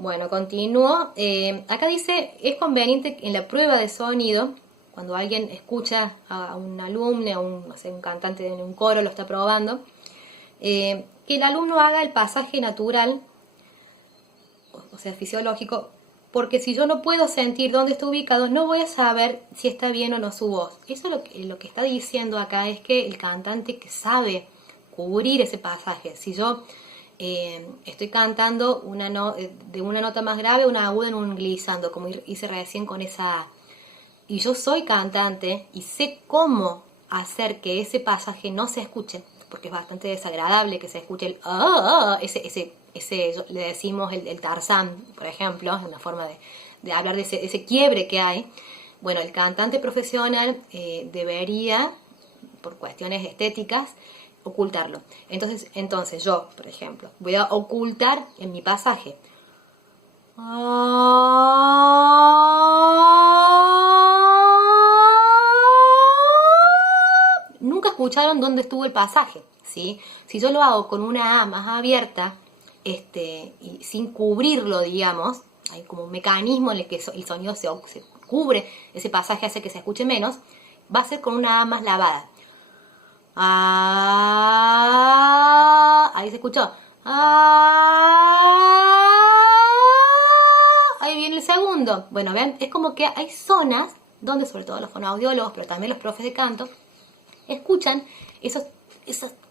Bueno, continúo. Acá dice, es conveniente en la prueba de sonido, cuando alguien escucha a un alumno, no sé, un cantante en un coro lo está probando, que el alumno haga el pasaje natural, o sea, fisiológico, porque si yo no puedo sentir dónde está ubicado, no voy a saber si está bien o no su voz. Eso lo que está diciendo acá es que el cantante que sabe cubrir ese pasaje, si yo estoy cantando de una nota más grave, una aguda en un glissando, como hice recién con esa A, y yo soy cantante y sé cómo hacer que ese pasaje no se escuche, porque es bastante desagradable que se escuche ese le decimos el Tarzán, por ejemplo, es una forma de hablar de ese quiebre que hay. Bueno, el cantante profesional debería, por cuestiones estéticas, ocultarlo. Entonces yo, por ejemplo, voy a ocultar en mi pasaje. Nunca escucharon dónde estuvo el pasaje, ¿sí? Si yo lo hago con una A más abierta, y sin cubrirlo, digamos, hay como un mecanismo en el que el sonido se cubre, ese pasaje hace que se escuche menos, va a ser con una A más lavada. Ahí se escuchó. Ahí viene el segundo. Bueno, ven, es como que hay zonas donde, sobre todo los fonoaudiólogos, pero también los profes de canto, escuchan esos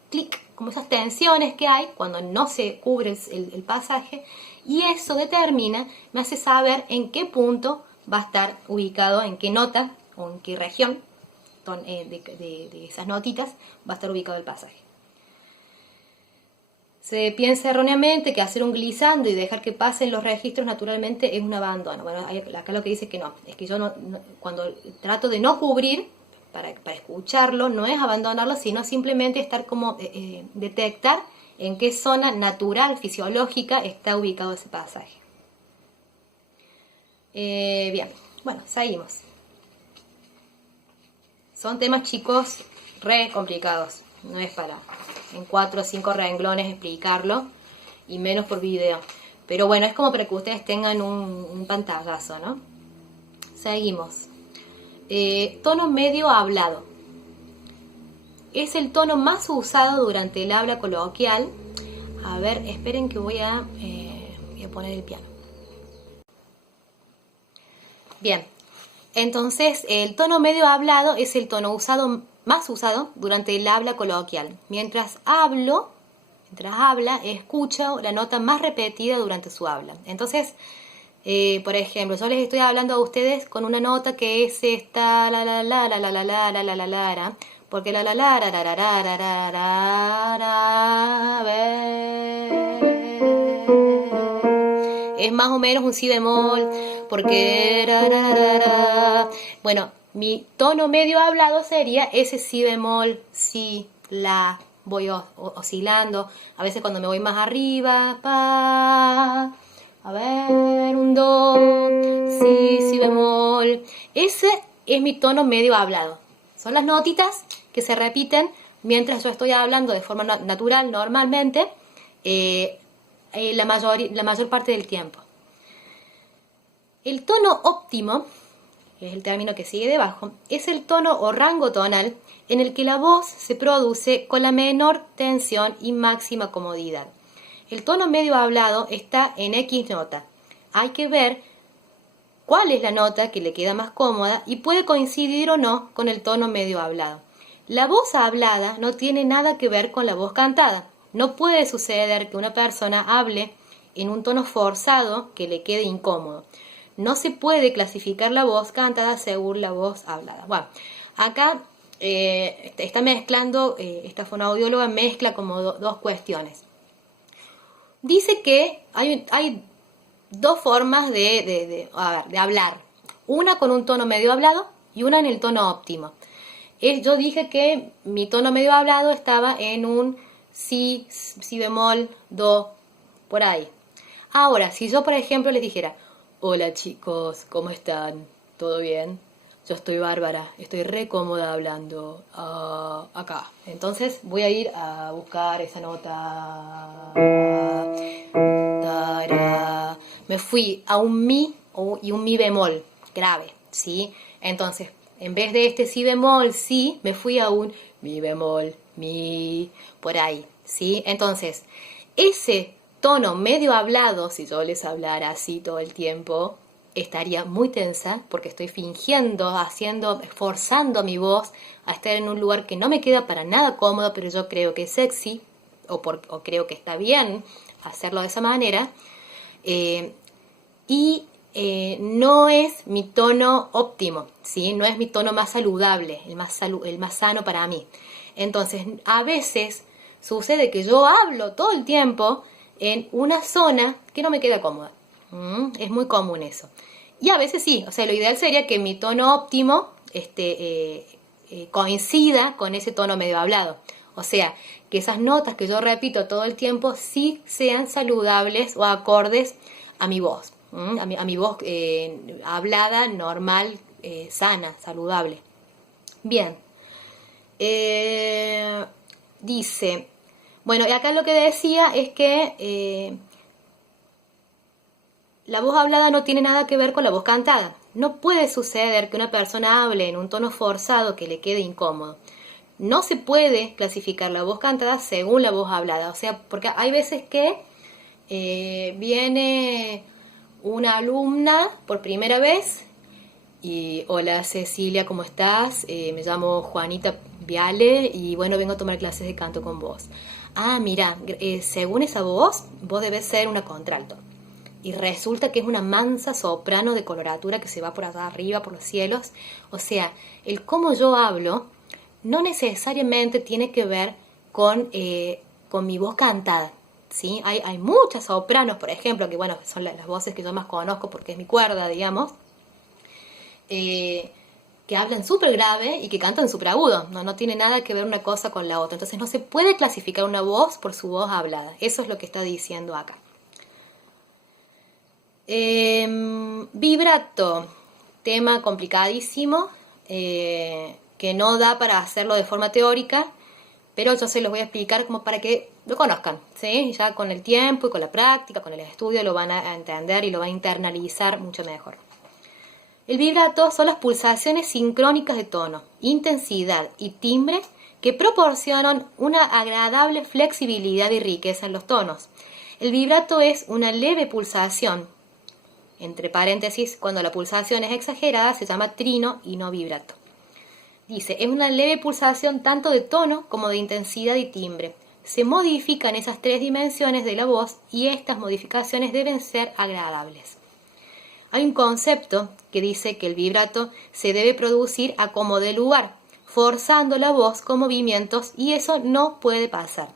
clic, como esas tensiones que hay cuando no se cubre el pasaje, y eso determina, me hace saber en qué punto va a estar ubicado, en qué nota o en qué región de esas notitas va a estar ubicado el pasaje. Se piensa erróneamente que hacer un glissando y dejar que pasen los registros naturalmente es un abandono. Bueno, acá lo que dice que no, es que yo cuando trato de no cubrir para escucharlo, no es abandonarlo, sino simplemente estar como detectar en qué zona natural, fisiológica está ubicado ese pasaje. Bien, bueno, seguimos. Son temas, chicos, re complicados. No es para en 4 o 5 renglones explicarlo, y menos por video. Pero bueno, es como para que ustedes tengan un pantallazo, ¿no? Seguimos. Tono medio hablado. Es el tono más usado durante el habla coloquial. A ver, esperen que voy a poner el piano. Bien. Entonces, el tono medio hablado es el tono más usado durante el habla coloquial. Mientras habla, escucho la nota más repetida durante su habla. Entonces, por ejemplo, yo les estoy hablando a ustedes con una nota que es esta, la la la la la la la la la la la, porque la la la la la la la la la es más o menos un si bemol, porque bueno, mi tono medio hablado sería ese si bemol, si, la, voy oscilando, a veces cuando me voy más arriba, pa, a ver, un do, si bemol, ese es mi tono medio hablado. Son las notitas que se repiten mientras yo estoy hablando de forma natural, normalmente, la mayor parte del tiempo. El tono óptimo, que es el término que sigue debajo, es el tono o rango tonal en el que la voz se produce con la menor tensión y máxima comodidad. El tono medio hablado está en X nota. Hay que ver cuál es la nota que le queda más cómoda y puede coincidir o no con el tono medio hablado. La voz hablada no tiene nada que ver con la voz cantada. No puede suceder que una persona hable en un tono forzado que le quede incómodo. No se puede clasificar la voz cantada según la voz hablada. Bueno, acá está mezclando, esta fonoaudióloga mezcla como dos cuestiones. Dice que hay dos formas de hablar. Una con un tono medio hablado y una en el tono óptimo. Yo dije que mi tono medio hablado estaba en un si bemol, do, por ahí. Ahora, si yo, por ejemplo, les dijera: hola chicos, ¿cómo están? ¿Todo bien? Yo estoy bárbara, estoy re cómoda hablando acá. Entonces voy a ir a buscar esa nota. para. Me fui a un mi y un mi bemol grave, ¿sí? Entonces, en vez de este si bemol, si, me fui a un mi bemol, mi, por ahí, ¿sí? Entonces, ese tono medio hablado, si yo les hablara así todo el tiempo, estaría muy tensa porque estoy fingiendo, forzando mi voz a estar en un lugar que no me queda para nada cómodo, pero yo creo que es sexy o creo que está bien hacerlo de esa manera. No es mi tono óptimo, ¿sí? No es mi tono más saludable, el más sano para mí. Entonces, a veces sucede que yo hablo todo el tiempo en una zona que no me queda cómoda. Es muy común eso. Y a veces sí, o sea, lo ideal sería que mi tono óptimo coincida con ese tono medio hablado. O sea, que esas notas que yo repito todo el tiempo sí sean saludables o acordes a mi voz. A mi voz hablada, normal, sana, saludable. Bien. Dice, bueno, y acá lo que decía es que la voz hablada no tiene nada que ver con la voz cantada. No puede suceder que una persona hable en un tono forzado que le quede incómodo. No se puede clasificar la voz cantada según la voz hablada. O sea, porque hay veces que viene una alumna por primera vez y hola Cecilia, ¿cómo estás? Me llamo Juanita Viale y bueno, vengo a tomar clases de canto con vos. Ah, mira, según esa voz, vos debes ser una contralto. Y resulta que es una mansa soprano de coloratura que se va por allá arriba, por los cielos. O sea, el cómo yo hablo no necesariamente tiene que ver con mi voz cantada, ¿sí? Hay muchas sopranos, por ejemplo, que bueno, son las voces que yo más conozco porque es mi cuerda, digamos, que hablan súper grave y que cantan súper agudo. No tiene nada que ver una cosa con la otra. Entonces no se puede clasificar una voz por su voz hablada. Eso es lo que está diciendo acá. Vibrato, tema complicadísimo, que no da para hacerlo de forma teórica, pero yo se los voy a explicar como para que lo conozcan, ¿sí? Ya con el tiempo y con la práctica, con el estudio lo van a entender y lo van a internalizar mucho mejor. El vibrato son las pulsaciones sincrónicas de tono, intensidad y timbre que proporcionan una agradable flexibilidad y riqueza en los tonos. El vibrato es una leve pulsación, entre paréntesis, cuando la pulsación es exagerada se llama trino y no vibrato. Dice, es una leve pulsación tanto de tono como de intensidad y timbre. Se modifican esas tres dimensiones de la voz y estas modificaciones deben ser agradables. Hay un concepto que dice que el vibrato se debe producir a como dé lugar, forzando la voz con movimientos y eso no puede pasar.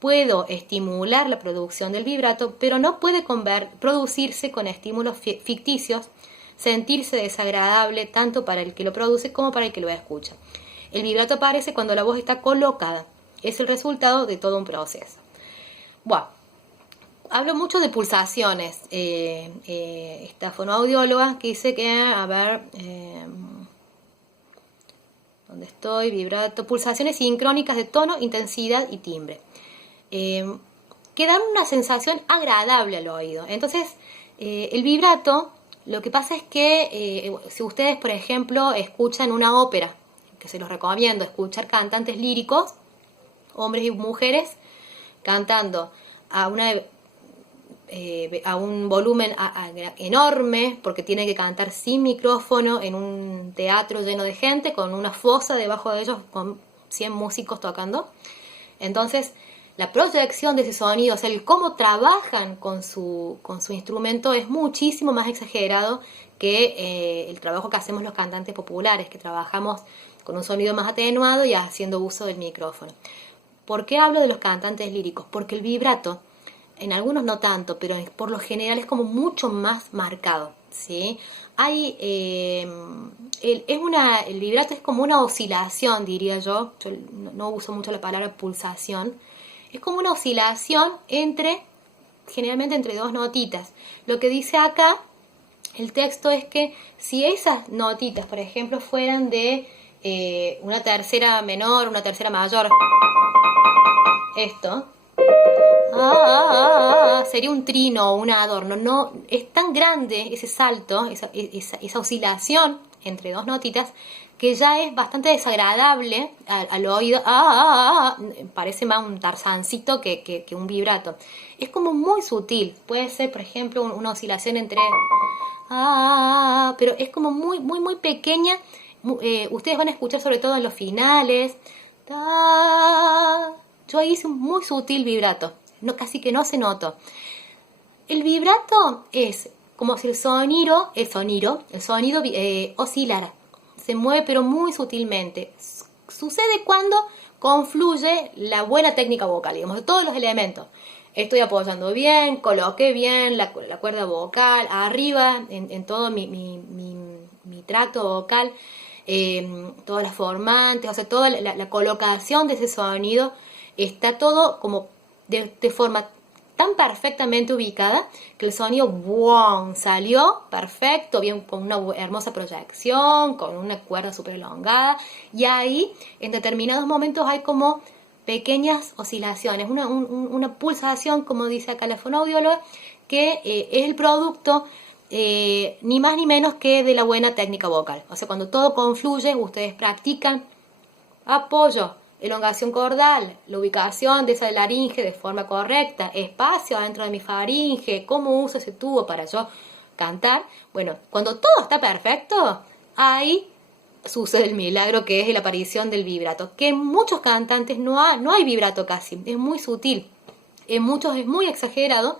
Puedo estimular la producción del vibrato, pero no puede producirse con estímulos ficticios, sentirse desagradable tanto para el que lo produce como para el que lo escucha. El vibrato aparece cuando la voz está colocada. Es el resultado de todo un proceso. Bueno, hablo mucho de pulsaciones. Esta fonoaudióloga que dice que, a ver, ¿dónde estoy? Vibrato, pulsaciones sincrónicas de tono, intensidad y timbre. Que dan una sensación agradable al oído. Entonces, el vibrato, lo que pasa es que si ustedes, por ejemplo, escuchan una ópera, que se los recomiendo, escuchar cantantes líricos, hombres y mujeres, cantando a un volumen enorme, porque tienen que cantar sin micrófono en un teatro lleno de gente, con una fosa debajo de ellos, con 100 músicos tocando. Entonces, la proyección de ese sonido, o sea, el cómo trabajan con su instrumento es muchísimo más exagerado que el trabajo que hacemos los cantantes populares, que trabajamos con un sonido más atenuado y haciendo uso del micrófono. ¿Por qué hablo de los cantantes líricos? Porque el vibrato, en algunos no tanto, pero por lo general es como mucho más marcado, ¿sí? El vibrato es como una oscilación, diría yo no uso mucho la palabra pulsación. Es como una oscilación generalmente entre dos notitas. Lo que dice acá el texto es que si esas notitas, por ejemplo, fueran de una tercera menor, una tercera mayor, esto, sería un trino o un adorno. No, es tan grande ese salto, esa oscilación entre dos notitas, que ya es bastante desagradable al oído. Parece más un tarzancito que un vibrato. Es como muy sutil. Puede ser, por ejemplo, una oscilación entre pero es como muy, muy, muy pequeña. Ustedes van a escuchar sobre todo en los finales. Yo ahí hice un muy sutil vibrato. No, casi que no se notó. El vibrato es como si el sonido oscilara. Se mueve pero muy sutilmente. Sucede cuando confluye la buena técnica vocal, digamos, de todos los elementos. Estoy apoyando bien, coloqué bien la cuerda vocal, arriba en todo mi tracto vocal, todas las formantes, o sea, toda la colocación de ese sonido está todo como de forma tan perfectamente ubicada que el sonido ¡buam! Salió perfecto, bien, con una hermosa proyección, con una cuerda súper elongada, y ahí en determinados momentos hay como pequeñas oscilaciones, una pulsación, como dice acá la fonoaudióloga, que es el producto ni más ni menos que de la buena técnica vocal. O sea, cuando todo confluye, ustedes practican apoyo, elongación cordal, la ubicación de esa laringe de forma correcta, espacio adentro de mi faringe, cómo uso ese tubo para yo cantar. Bueno, cuando todo está perfecto, ahí sucede el milagro, que es la aparición del vibrato, que en muchos cantantes no hay vibrato casi, es muy sutil, en muchos es muy exagerado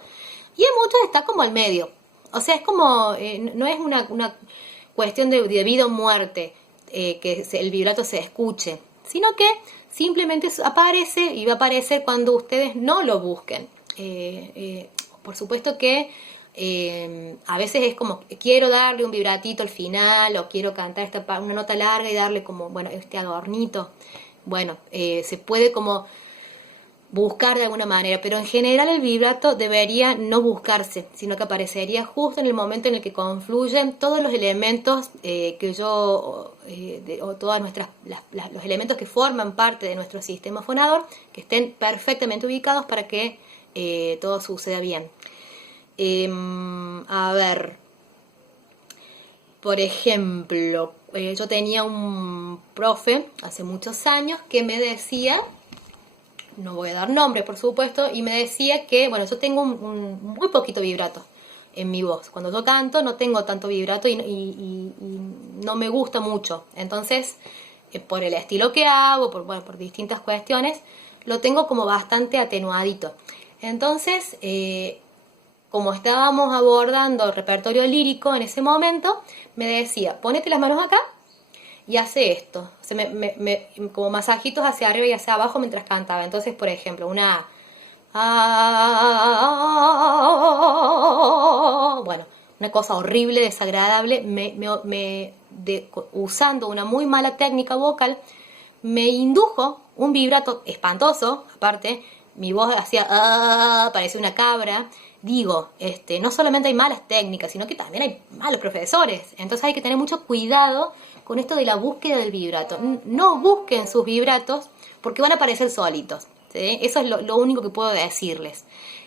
y en muchos está como al medio. O sea, es como, no es una cuestión de vida o muerte, que el vibrato se escuche, sino que simplemente aparece y va a aparecer cuando ustedes no lo busquen. Por supuesto que a veces es como quiero darle un vibratito al final, o quiero cantar una nota larga y darle como, bueno, este adornito. Bueno, se puede como buscar de alguna manera, pero en general el vibrato debería no buscarse, sino que aparecería justo en el momento en el que confluyen todos los elementos o todas los elementos que forman parte de nuestro sistema fonador, que estén perfectamente ubicados para que todo suceda bien. A ver, por ejemplo, yo tenía un profe hace muchos años que me decía, no voy a dar nombre por supuesto, y me decía que, bueno, yo tengo un muy poquito vibrato en mi voz. Cuando yo canto no tengo tanto vibrato y no me gusta mucho. Entonces, por el estilo que hago, por distintas cuestiones, lo tengo como bastante atenuadito. Entonces, como estábamos abordando el repertorio lírico en ese momento, me decía, ponete las manos acá y hace esto. O sea, como masajitos hacia arriba y hacia abajo mientras cantaba. Entonces, por ejemplo, bueno, una cosa horrible, desagradable, usando una muy mala técnica vocal, me indujo un vibrato espantoso. Aparte, mi voz hacía, parecía una cabra. Digo, no solamente hay malas técnicas, sino que también hay malos profesores. Entonces hay que tener mucho cuidado con esto de la búsqueda del vibrato. No busquen sus vibratos porque van a aparecer solitos, ¿sí? Eso es lo único que puedo decirles.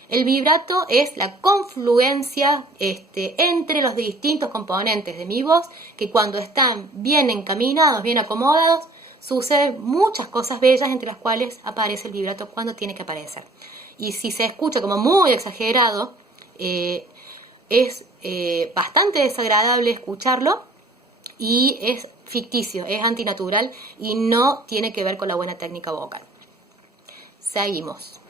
El vibrato es la confluencia entre los distintos componentes de mi voz, que cuando están bien encaminados, bien acomodados, suceden muchas cosas bellas, entre las cuales aparece el vibrato cuando tiene que aparecer. Y si se escucha como muy exagerado, es bastante desagradable escucharlo y es ficticio, es antinatural y no tiene que ver con la buena técnica vocal. Seguimos.